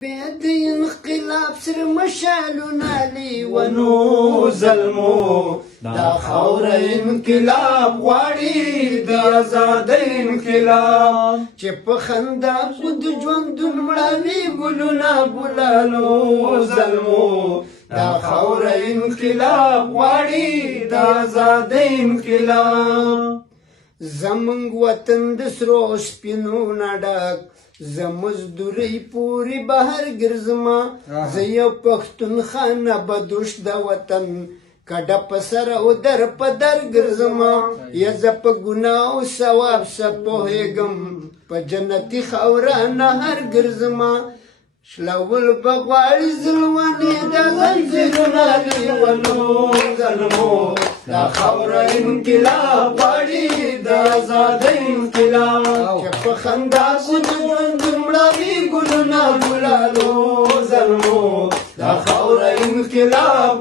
بيد انقلاب سر مشالنا ونو ظلمو دا خاور انقلاب غواړي د آزادۍ انقلاب چې په خندا خود ژوندون مړاوي ګلونه ګلالو ظلمو دا خاور انقلاب غواړي د آزادۍ انقلاب زمونږ وطن د سرو سپینو نه ډک زه مزدورۍ پورې بهر ګرځمه زه یو پښتونخانه بدوش د وطن کډه په سر او در په در ګرځمه یا زه په ګناه او ثواب څه پوهېږم په جنتي خاوره نه هر ګرځمه شلول به غواړي زلونې د زنځیرونه ونو ظلمو دا خاوره انقلاب غواړي د آزادۍ انقلاب چې په خندا خود ژوندون مړاوي ګلونه ګلالو ظلمو دا خاوره انقلاب